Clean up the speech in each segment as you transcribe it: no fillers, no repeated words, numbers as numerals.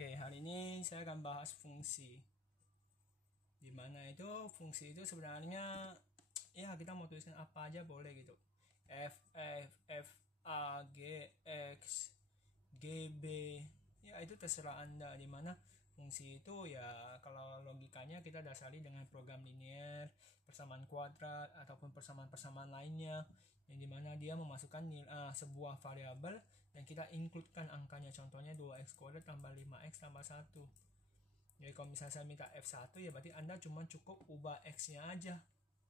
Oke, hari ini saya akan bahas fungsi. Dimana itu fungsi itu sebenarnya ya kita mau tuliskan apa aja boleh gitu. F A G X G B ya itu terserah Anda. Dimana fungsi itu ya kalau logikanya kita dasari dengan program linear, persamaan kuadrat ataupun persamaan-persamaan lainnya yang dimana dia memasukkan sebuah variabel dan kita includekan angkanya, contohnya 2x kuadrat tambah 5x tambah 1. Jadi kalau misalnya saya minta F1 ya berarti Anda cuma cukup ubah x nya aja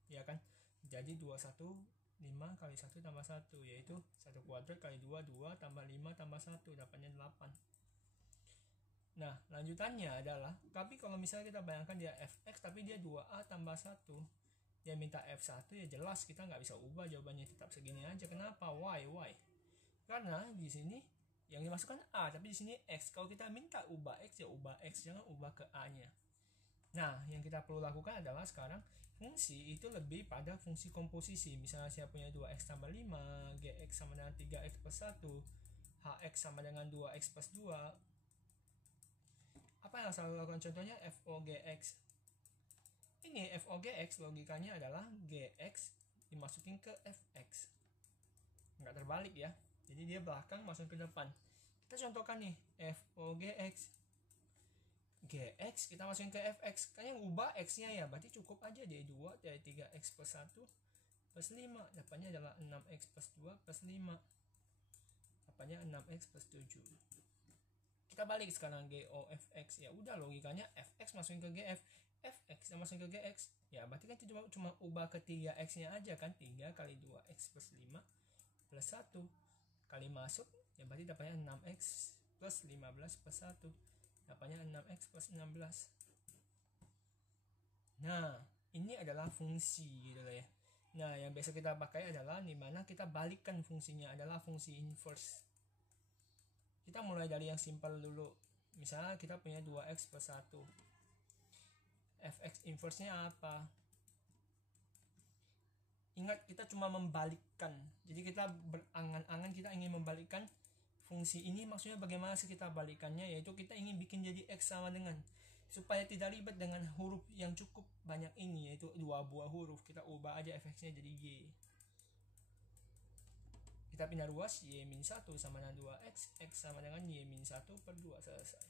ya kan. Jadi 215 kali 1 tambah 1 yaitu 1 kuadrat kali 2 tambah 5 tambah 1 dapatnya 8. Nah, lanjutannya adalah, tapi kalau misalnya kita bayangkan dia fx tapi dia 2a tambah 1, dia minta f1 ya jelas kita nggak bisa ubah jawabannya tetap segini aja. Kenapa? Why? Karena di sini yang dimasukkan a tapi di sini x. Kalau kita minta ubah x ya ubah x, jangan ubah ke a-nya. Nah, yang kita perlu lakukan adalah sekarang fungsi itu lebih pada fungsi komposisi. Misalnya saya punya 2x tambah 5, gx sama dengan 3x plus 1, hx sama dengan 2x plus 2. Apa yang selalu lakukan? Contohnya FOGX. Ini FOGX logikanya adalah GX dimasukin ke FX. Nggak terbalik ya. Jadi dia belakang masuk ke depan. Kita contohkan nih FOGX. GX kita masukin ke FX. Kan yang ubah X-nya ya. Berarti cukup aja dari 2 dari 3X plus 1 plus 5. Dapatnya adalah 6X plus 2 plus 5. Dapatnya 6X plus 7. Kita balik sekarang GOFX ya udah logikanya fx masukin ke gf, fx masukin ke gx ya berarti kan cuma ubah ke 3x nya aja kan. 3 kali 2x plus 5 plus 1 kali masuk ya berarti dapatnya 6x plus 15 plus 1 dapatnya 6x plus 16. Nah ini adalah fungsi gitu ya. Nah yang biasa kita pakai adalah dimana kita balikkan fungsinya adalah fungsi inverse. Kita mulai dari yang simpel dulu. Misalnya kita punya 2x plus 1. Fx inverse-nya apa? Ingat, kita cuma membalikkan. Jadi kita berangan-angan kita ingin membalikkan fungsi ini. Maksudnya bagaimana sih kita balikannya? Yaitu kita ingin bikin jadi x sama dengan. Supaya tidak ribet dengan huruf yang cukup banyak ini. Yaitu 2 buah huruf. Kita ubah aja fx-nya jadi y. Kita pindah ruas, y-1 sama dengan 2x, x sama dengan y-1 per 2, selesai.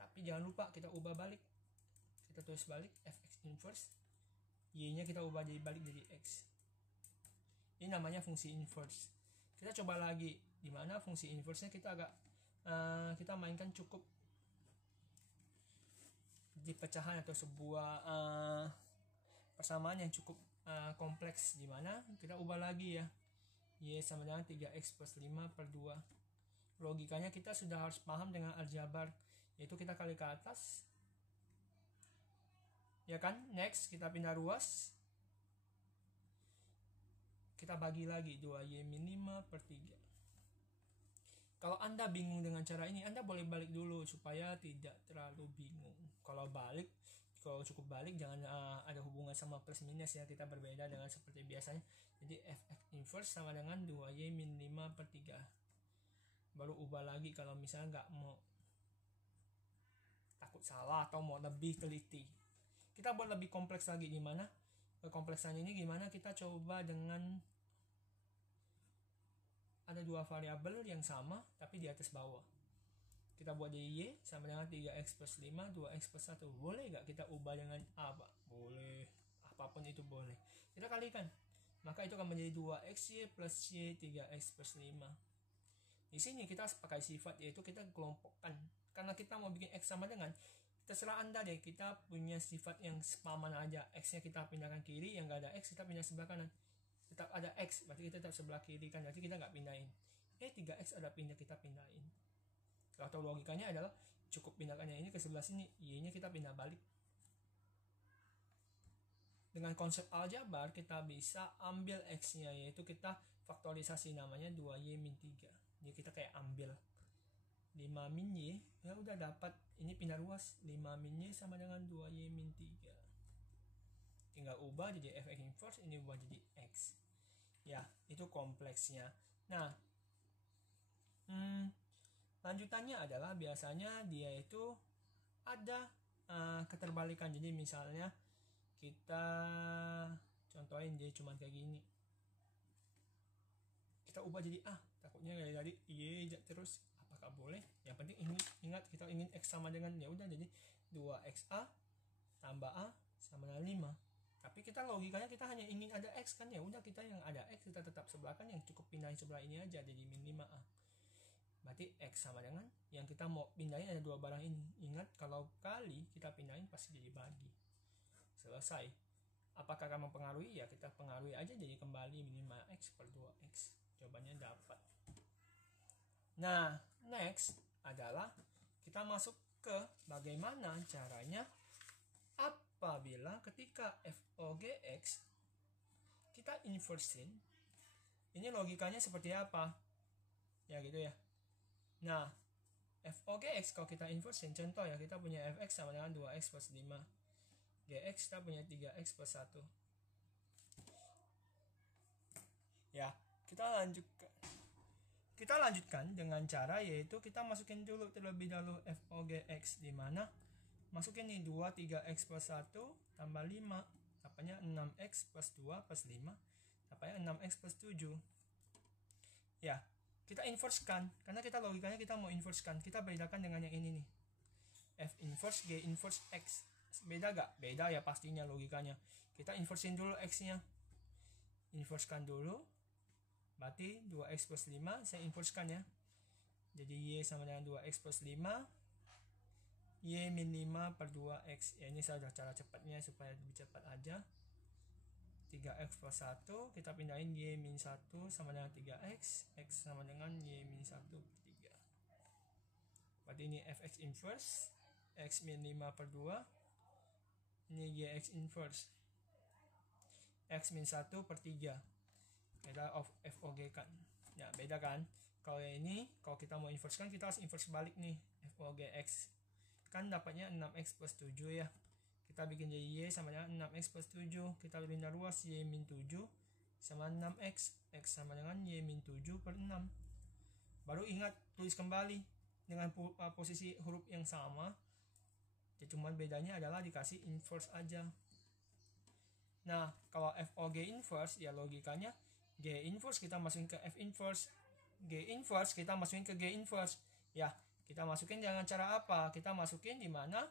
Tapi jangan lupa kita ubah balik. Kita tulis balik, fx inverse, y-nya kita ubah jadi balik jadi x. Ini namanya fungsi inverse. Kita coba lagi, dimana fungsi inverse-nya kita agak, kita mainkan cukup di pecahan atau sebuah persamaan yang cukup kompleks. Dimana kita ubah lagi ya. Y sama dengan 3x plus 5 per 2. Logikanya kita sudah harus paham dengan aljabar, yaitu kita kali ke atas ya kan. Next kita pindah ruas, kita bagi lagi 2y min 5 per 3. Kalau Anda bingung dengan cara ini, Anda boleh balik dulu supaya tidak terlalu bingung. Kalau cukup balik jangan ada hubungan sama plus minus ya, kita berbeda dengan seperti biasanya. Jadi fx inverse sama dengan 2y min 5 per 3. Baru ubah lagi kalau misalnya nggak mau takut salah atau mau lebih teliti. Kita buat lebih kompleks lagi. Gimana kekompleksannya ini? Gimana kita coba dengan ada 2 variabel yang sama tapi di atas bawah. Kita buat jadi y sama dengan 3x plus 5, 2x plus 1. Boleh nggak kita ubah dengan a, Pak? Boleh. Apapun itu boleh. Kita kalikan. Maka itu akan menjadi 2xy plus y 3x plus 5. Di sini kita pakai sifat, yaitu kita kelompokkan. Karena kita mau bikin x sama dengan, terserah Anda deh. Kita punya sifat yang sepaman aja. X-nya kita pindahkan kiri, yang nggak ada x kita pindah sebelah kanan. Tetap ada x, berarti kita tetap sebelah kiri kan. Berarti kita nggak pindahin. 3x ada pindah, kita pindahin. Atau logikanya adalah cukup pindahkannya ini ke sebelah sini, y-nya kita pindah balik. Dengan konsep aljabar kita bisa ambil x-nya, yaitu kita faktorisasi, namanya 2y min 3. Jadi kita kayak ambil 5 min y, ya udah dapat ini pindah ruas 5 min y sama dengan 2y min 3. Tinggal ubah jadi fx inverse, ini ubah jadi x. Ya, itu kompleksnya. Nah, lanjutannya adalah biasanya dia itu ada keterbalikan. Jadi misalnya kita contohin dia cuma kayak gini, kita ubah jadi A, takutnya jadi Y terus, apakah boleh? Yang penting ingat kita ingin X sama dengan, ya udah jadi 2XA tambah A sama dengan 5. Tapi kita logikanya kita hanya ingin ada X kan, ya udah kita yang ada X kita tetap sebelahkan, yang cukup pindahin sebelah ini aja jadi min 5A. Berarti X sama dengan yang kita mau pindahin ada dua barang ini. Ingat kalau kali kita pindahin pasti jadi bagi. Selesai. Apakah kamu mempengaruhi? Ya kita pengaruhi aja jadi kembali min 5X per 2X. Jawabannya dapat. Nah, next adalah kita masuk ke bagaimana caranya apabila ketika FOGX kita inversin. Ini logikanya seperti apa? Ya gitu ya. Nah, FOGX kalau kita inversin, contoh ya, kita punya Fx sama dengan 2x plus 5. Gx kita punya 3x plus 1. Ya, kita lanjutkan dengan cara yaitu kita masukin dulu terlebih dahulu FOGX, di mana masukin nih 2 3x plus 1 tambah 5, dapatnya 6x plus 2 plus 5, dapatnya 6x plus 7. Ya, kita inversekan karena kita logikanya kita mau inversekan. Kita bedakan dengan yang ini nih, F inverse G inverse X. Beda gak? Beda ya pastinya logikanya. Kita inversin dulu X nya, inversekan dulu, berarti 2x plus 5 saya inversekan ya, jadi Y sama dengan 2x plus 5, Y min 5 per 2x. Ya ini saya udah cara cepatnya supaya lebih cepat aja. 3x plus 1 kita pindahin Y min 1 sama dengan 3x, X sama dengan Y min 1 per 3. Berarti ini Fx inverse X min 5 per 2, ini Gx inverse X min 1 per 3. Kita FOG kan. Ya beda kan. Kalau ini kalau kita mau inverse kan kita harus inverse balik nih, FOGX. Kan dapatnya 6x plus 7 ya. Kita bikin jadi Y sama dengan 6x plus 7. Kita pindah luas Y min 7 sama 6x. X sama dengan Y min 7 per 6. Baru ingat tulis kembali dengan posisi huruf yang sama. Ya, cuman bedanya adalah dikasih inverse aja. Nah, kalau FOG inverse ya logikanya G inverse kita masukin ke F inverse, G inverse kita masukin ke G inverse. Ya, kita masukin dengan cara apa? Kita masukin di mana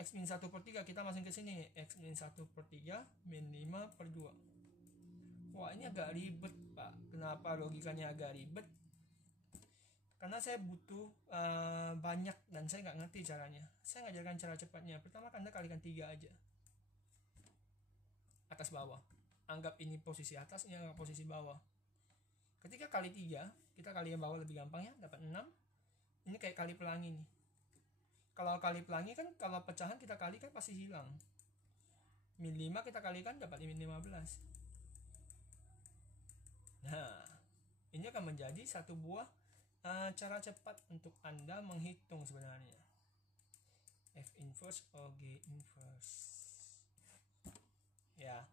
X min 1 per 3 kita masukin ke sini, X min 1 per 3 min 5 per 2. Wah, ini agak ribet, Pak. Kenapa logikanya agak ribet? Karena saya butuh banyak dan saya nggak ngerti caranya. Saya ngajarkan cara cepatnya. Pertama Anda kalikan 3 aja, atas bawah. Anggap ini posisi atas, ini anggap posisi bawah. Ketika kali 3, kita kali yang bawah lebih gampang ya, dapat 6. Ini kayak kali pelangi nih. Kalau kali pelangi kan kalau pecahan kita kali kan pasti hilang. Min 5 kita kalikan dapat min 15. Nah, ini akan menjadi satu buah cara cepat untuk Anda menghitung sebenarnya. F inverse O G inverse. Ya,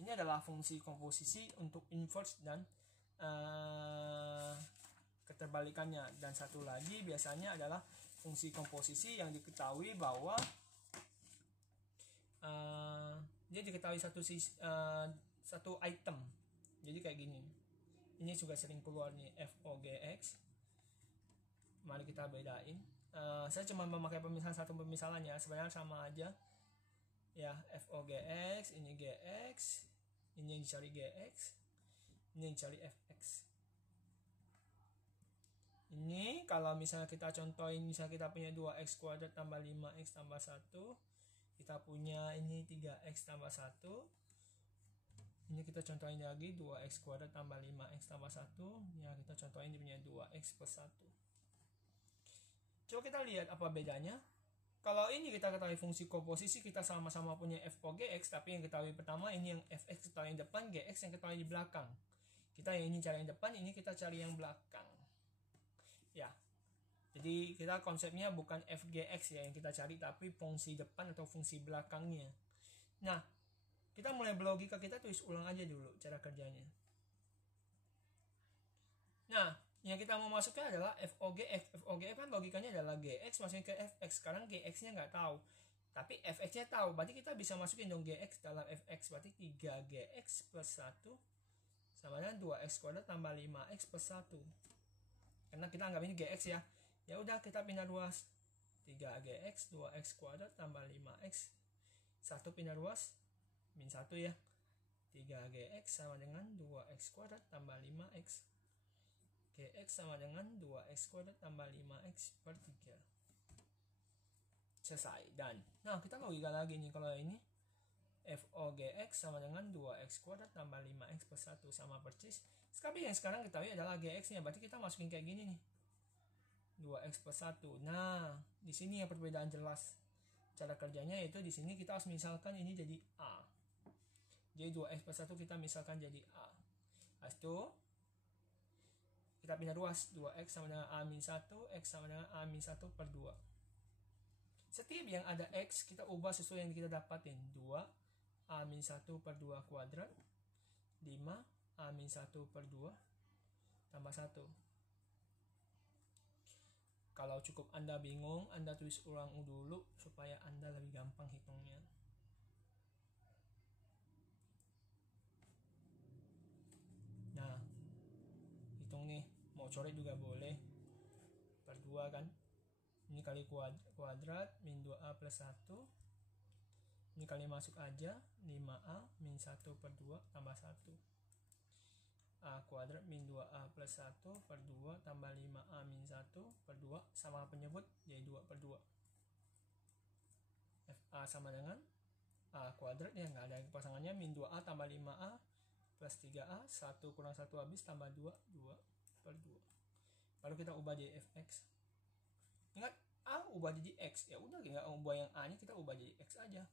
ini adalah fungsi komposisi untuk inverse dan keterbalikannya. Dan satu lagi biasanya adalah fungsi komposisi yang diketahui bahwa dia diketahui satu item. Jadi kayak gini. Ini juga sering keluar nih FOGX. Mari kita bedain. Saya cuma memakai satu pemisalan ya, sebenarnya sama aja. Ya, FOGX, ini GX, ini yang dicari GX, ini yang dicari FX. Ini kalau misalnya kita contohin, misalnya kita punya 2x kuadrat tambah 5x tambah 1, kita punya ini 3x tambah 1. Ini kita contohin lagi 2x kuadrat tambah 5x tambah 1. Ya, kita contohin ini punya 2x plus 1. Coba kita lihat apa bedanya. Kalau ini kita ketahui fungsi komposisi, kita sama-sama punya FOGX, tapi yang ketahui pertama ini yang Fx ketahui yang depan, Gx yang ketahui di belakang. Kita yang ini cari yang depan, ini kita cari yang belakang. Ya. Jadi kita konsepnya bukan FGX ya yang kita cari, tapi fungsi depan atau fungsi belakangnya. Nah, kita mulai berlogika, kita tulis ulang aja dulu cara kerjanya. Nah, Yang kita mau masukkan adalah FOGF. FOGF kan logikanya adalah GX masukin ke FX. Sekarang GX-nya nggak tahu, tapi FX-nya tahu. Berarti kita bisa masukin dong GX dalam FX. Berarti 3GX plus 1 sama dengan 2X kuadrat tambah 5X plus 1. Karena kita anggap ini GX ya. Ya udah kita pindah ruas. 3GX 2X kuadrat tambah 5X. 1 pindah ruas. Min 1 ya. 3GX sama dengan 2X kuadrat tambah 5X. Gx sama dengan 2x kuadrat tambah 5x per 3. Selesai. Dan nah kita logika lagi nih, kalau ini FOGX sama dengan 2x kuadrat tambah 5x plus 1 sama persis. Tapi yang sekarang kita tahu adalah gx nya, berarti kita masukin kayak gini nih, 2x plus 1. Nah di sini yang perbedaan jelas. Cara kerjanya yaitu di sini kita harus misalkan ini jadi A. Jadi 2x plus 1 kita misalkan jadi A. Habis itu kita pindah ruas, 2x sama dengan A-1, x sama dengan A-1 per 2. Setiap yang ada x, kita ubah sesuai yang kita dapatin. 2 A-1 per 2 kuadrat, 5 A-1 per 2, tambah 1. Kalau cukup Anda bingung, Anda tulis ulang dulu, supaya Anda lebih gampang hitungnya. Nah, hitung nih, mau coret juga boleh, per 2 kan, ini kali kuadrat min 2a plus 1, ini kali masuk aja, 5a min 1 per 2 tambah 1, a kuadrat min 2a plus 1 per 2 tambah 5a min 1 per 2 sama penyebut jadi 2 per 2. Fa sama dengan a kuadrat ya, nggak ada pasangannya, min 2a tambah 5a plus 3a, 1 kurang 1 habis, tambah 2, 2 per 2. Lalu kita ubah jadi fx. Ingat, a ubah jadi x. Ya udah, nggak ubah yang a nya, kita ubah jadi x aja.